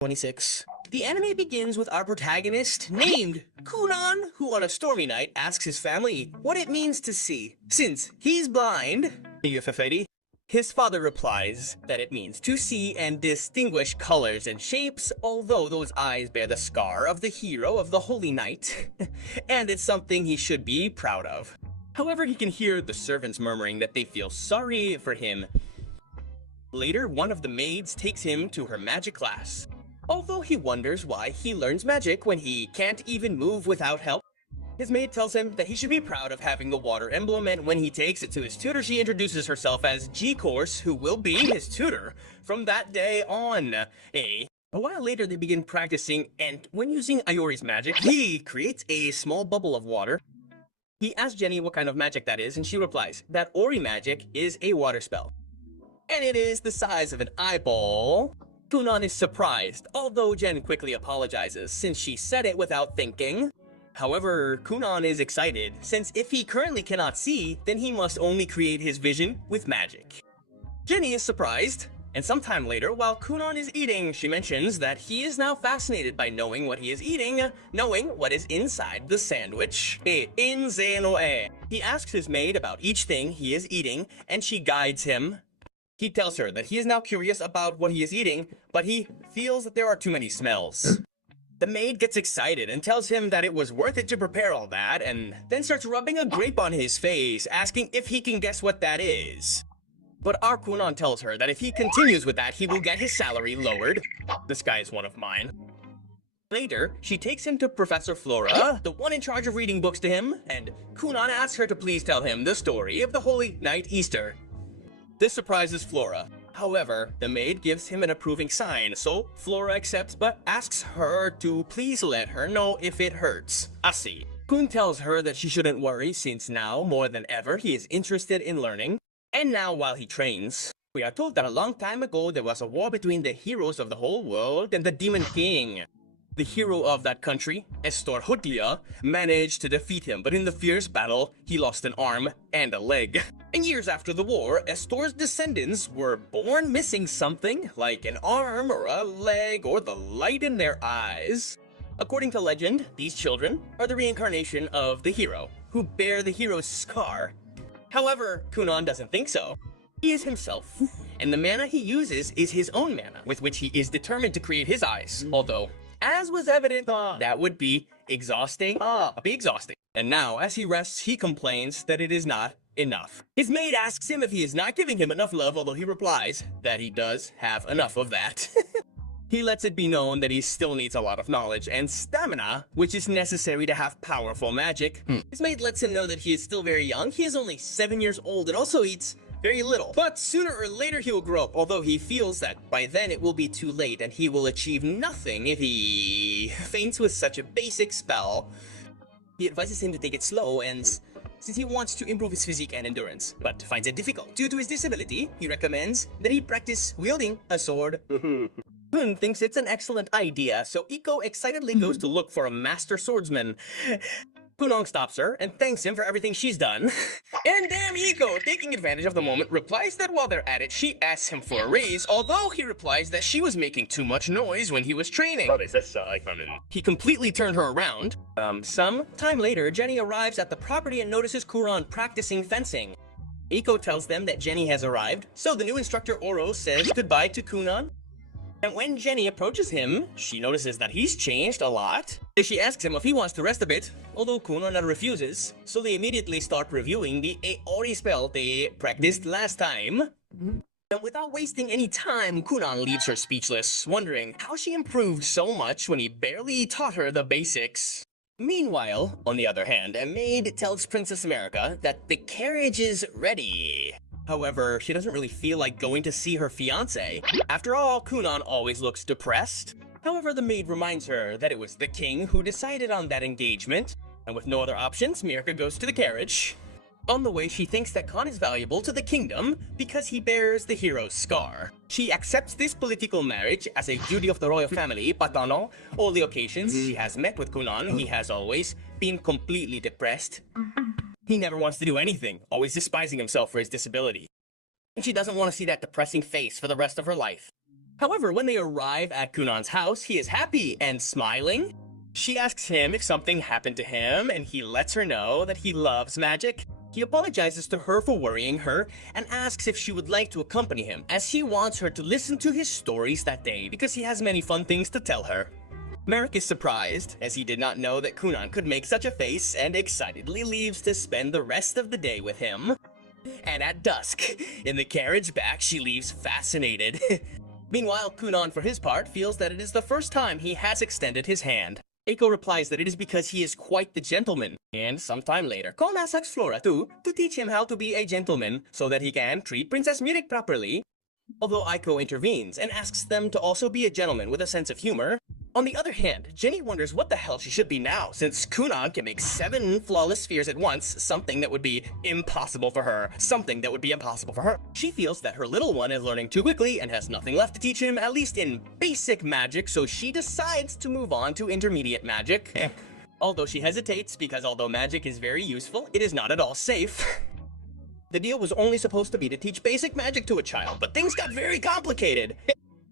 26. The anime begins with our protagonist, named Kunon, who on a stormy night asks his family what it means to see. Since he's blind, his father replies that it means to see and distinguish colors and shapes, although those eyes bear the scar of the hero of the Holy Night, and it's something he should be proud of. However, he can hear the servants murmuring that they feel sorry for him. Later, one of the maids takes him to her magic class. Although he wonders why he learns magic when he can't even move without help, his maid tells him that he should be proud of having the water emblem, and when he takes it to his tutor, she introduces herself as G-Course, who will be his tutor from that day on. A while later, they begin practicing, and when using Iori's magic, he creates a small bubble of water. He asks Jenny what kind of magic that is, and she replies that Ori magic is a water spell, and it is the size of an eyeball. Kunon is surprised, although Jen quickly apologizes since she said it without thinking. However, Kunon is excited, since if he currently cannot see, then he must only create his vision with magic. Jenny is surprised, and sometime later, while Kunon is eating, she mentions that he is now fascinated by knowing what he is eating, knowing what is inside the sandwich. He asks his maid about each thing he is eating, and she guides him. He tells her that he is now curious about what he is eating, but he feels that there are too many smells. The maid gets excited and tells him that it was worth it to prepare all that, and then starts rubbing a grape on his face, asking if he can guess what that is. But our Kunon tells her that if he continues with that, he will get his salary lowered. This guy is one of mine. Later, she takes him to Professor Flora, the one in charge of reading books to him, and Kunon asks her to please tell him the story of the Holy Night Easter. This surprises Flora. However, the maid gives him an approving sign, so Flora accepts but asks her to please let her know if it hurts. I see. Kun tells her that she shouldn't worry since now, more than ever, he is interested in learning. And now while he trains, we are told that a long time ago there was a war between the heroes of the whole world and the Demon King. The hero of that country, Estor Hutlia, managed to defeat him, but in the fierce battle, he lost an arm and a leg. And years after the war, Estor's descendants were born missing something, like an arm or a leg or the light in their eyes. According to legend, these children are the reincarnation of the hero, who bear the hero's scar. However, Kunon doesn't think so. He is himself, and the mana he uses is his own mana, with which he is determined to create his eyes, although, as was evident, that would be exhausting. And now, as he rests, he complains that it is not enough. His maid asks him if he is not giving him enough love, although he replies that he does have enough of that. He lets it be known that he still needs a lot of knowledge and stamina, which is necessary to have powerful magic. His maid lets him know that he is still very young. He is only 7 years old and also eats very little. But sooner or later he will grow up, although he feels that by then it will be too late and he will achieve nothing if he faints with such a basic spell. He advises him to take it slow, and since he wants to improve his physique and endurance, but finds it difficult due to his disability, he recommends that he practice wielding a sword. Kun thinks it's an excellent idea, so Iko excitedly goes to look for a master swordsman. Kunon stops her and thanks him for everything she's done. And damn Iko, taking advantage of the moment, replies that while they're at it, she asks him for a raise, although he replies that she was making too much noise when he was training. He completely turned her around. Some time later, Jenny arrives at the property and notices Kunon practicing fencing. Iko tells them that Jenny has arrived, so the new instructor Oro says goodbye to Kunon. And when Jenny approaches him, she notices that he's changed a lot. She asks him if he wants to rest a bit, although Kunon refuses, so they immediately start reviewing the Aori spell they practiced last time. And without wasting any time, Kunon leaves her speechless, wondering how she improved so much when he barely taught her the basics. Meanwhile, on the other hand, a maid tells Princess America that the carriage is ready. However, she doesn't really feel like going to see her fiancé. After all, Kunon always looks depressed. However, the maid reminds her that it was the king who decided on that engagement, and with no other options, Mirka goes to the carriage. On the way, she thinks that Khan is valuable to the kingdom because he bears the hero's scar. She accepts this political marriage as a duty of the royal family, but on all the occasions she has met with Kunon, he has always been completely depressed. He never wants to do anything, always despising himself for his disability. And she doesn't want to see that depressing face for the rest of her life. However, when they arrive at Kunon's house, he is happy and smiling. She asks him if something happened to him, and he lets her know that he loves magic. He apologizes to her for worrying her, and asks if she would like to accompany him, as he wants her to listen to his stories that day because he has many fun things to tell her. Merrick is surprised, as he did not know that Kunon could make such a face, and excitedly leaves to spend the rest of the day with him. And at dusk, in the carriage back, she leaves fascinated. Meanwhile, Kunon, for his part, feels that it is the first time he has extended his hand. Eiko replies that it is because he is quite the gentleman, and sometime later, Kon asks Flora to teach him how to be a gentleman so that he can treat Princess Munich properly. Although Eiko intervenes and asks them to also be a gentleman with a sense of humor. On the other hand, Jenny wonders what the hell she should be now, since Kunon can make 7 flawless spheres at once, something that would be impossible for her. She feels that her little one is learning too quickly and has nothing left to teach him, at least in basic magic, so she decides to move on to intermediate magic. Although she hesitates, because although magic is very useful, it is not at all safe. The deal was only supposed to be to teach basic magic to a child, but things got very complicated.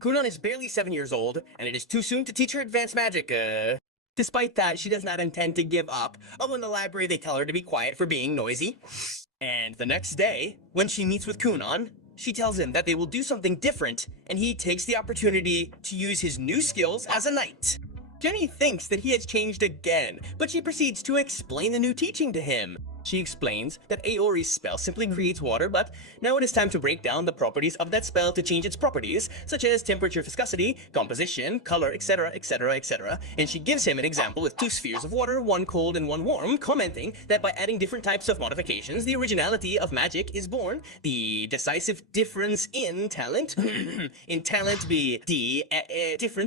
Kunon is barely 7 years old, and it is too soon to teach her advanced magic, Despite that, she does not intend to give up, although in the library they tell her to be quiet for being noisy. And the next day, when she meets with Kunon, she tells him that they will do something different, and he takes the opportunity to use his new skills as a knight. Jenny thinks that he has changed again, but she proceeds to explain the new teaching to him. She explains that Aori's spell simply creates water, but now it is time to break down the properties of that spell to change its properties, such as temperature, viscosity, composition, color, etc, etc, etc. And she gives him an example with 2 spheres of water, 1 cold and 1 warm, commenting that by adding different types of modifications, the originality of magic is born. The decisive difference in talent, difference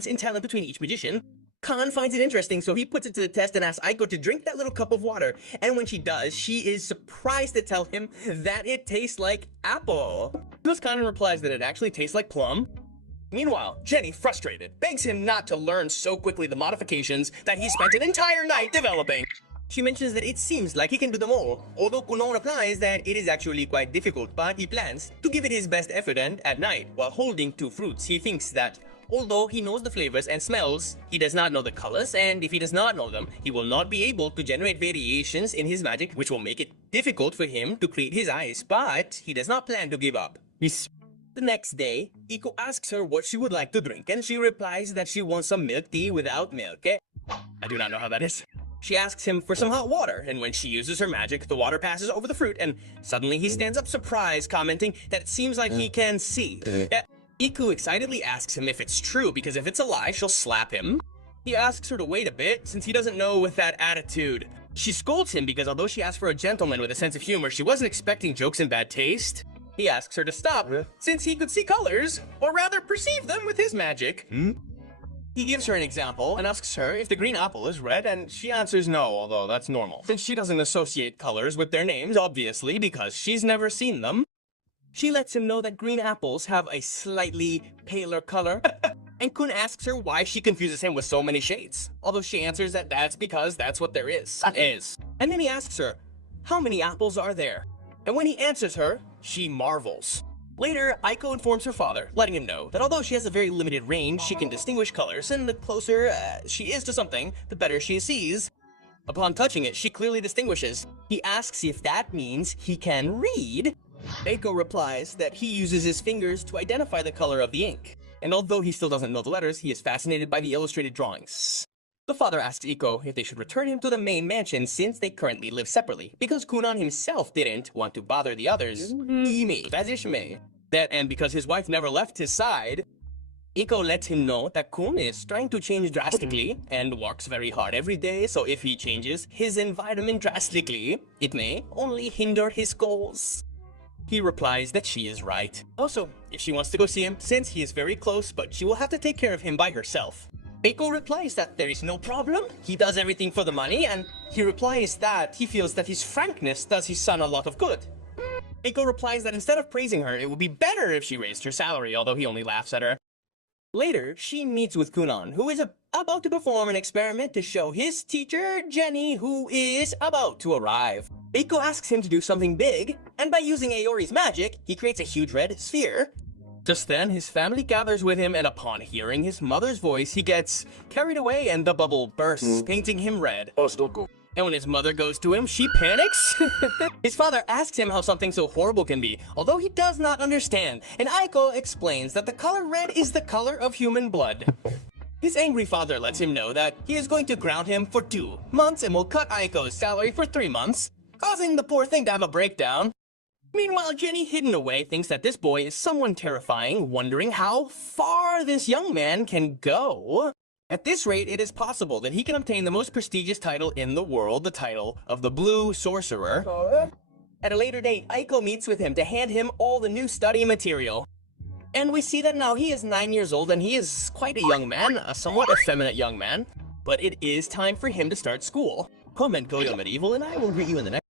in talent between each magician. Khan finds it interesting, so he puts it to the test and asks Eiko to drink that little cup of water. And when she does, she is surprised to tell him that it tastes like apple. Khan replies that it actually tastes like plum. Meanwhile, Jenny, frustrated, begs him not to learn so quickly the modifications that he spent an entire night developing. She mentions that it seems like he can do them all, although Kunon replies that it is actually quite difficult, but he plans to give it his best effort, and at night, while holding 2 fruits, he thinks that although he knows the flavors and smells, he does not know the colors, and if he does not know them, he will not be able to generate variations in his magic, which will make it difficult for him to create his eyes, but he does not plan to give up. The next day, Eiko asks her what she would like to drink, and she replies that she wants some milk tea without milk. I do not know how that is. She asks him for some hot water, and when she uses her magic, the water passes over the fruit, and suddenly he stands up surprised, commenting that it seems like he can see. Iku excitedly asks him if it's true, because if it's a lie, she'll slap him. He asks her to wait a bit, since he doesn't know with that attitude. She scolds him because although she asked for a gentleman with a sense of humor, she wasn't expecting jokes in bad taste. He asks her to stop, since he could see colors, or rather perceive them with his magic. He gives her an example and asks her if the green apple is red, and she answers no, although that's normal, since she doesn't associate colors with their names, obviously, because she's never seen them. She lets him know that green apples have a slightly paler color, and Kun asks her why she confuses him with so many shades, although she answers that that's because that's what there is. And then he asks her, how many apples are there? And when he answers her, she marvels. Later, Eiko informs her father, letting him know that although she has a very limited range, she can distinguish colors, and the closer she is to something, the better she sees. Upon touching it, she clearly distinguishes. He asks if that means he can read. Eiko replies that he uses his fingers to identify the color of the ink, and although he still doesn't know the letters, he is fascinated by the illustrated drawings. The father asks Eiko if they should return him to the main mansion since they currently live separately, because Kunon himself didn't want to bother the others. And because his wife never left his side, Eiko lets him know that Kun is trying to change drastically and works very hard every day, so if he changes his environment drastically, it may only hinder his goals. He replies that she is right. Also, if she wants to go see him, since he is very close, but she will have to take care of him by herself. Eiko replies that there is no problem, he does everything for the money, and he replies that he feels that his frankness does his son a lot of good. Eiko replies that instead of praising her, it would be better if she raised her salary, although he only laughs at her. Later, she meets with Kunon, who is about to perform an experiment to show his teacher, Jenny, who is about to arrive. Eiko asks him to do something big, and by using Aori's magic, he creates a huge red sphere. Just then, his family gathers with him, and upon hearing his mother's voice, he gets carried away and the bubble bursts, painting him red. And when his mother goes to him, she panics. His father asks him how something so horrible can be, although he does not understand, and Aiko explains that the color red is the color of human blood. His angry father lets him know that he is going to ground him for 2 months and will cut Aiko's salary for 3 months, causing the poor thing to have a breakdown. Meanwhile, Jenny, hidden away, thinks that this boy is someone terrifying, wondering how far this young man can go. At this rate, it is possible that he can obtain the most prestigious title in the world, the title of the Blue Sorcerer. At a later date, Aiko meets with him to hand him all the new study material. And we see that now he is 9 years old and he is quite a young man, a somewhat effeminate young man. But it is time for him to start school. Comment Go Medieval and I will greet you in the next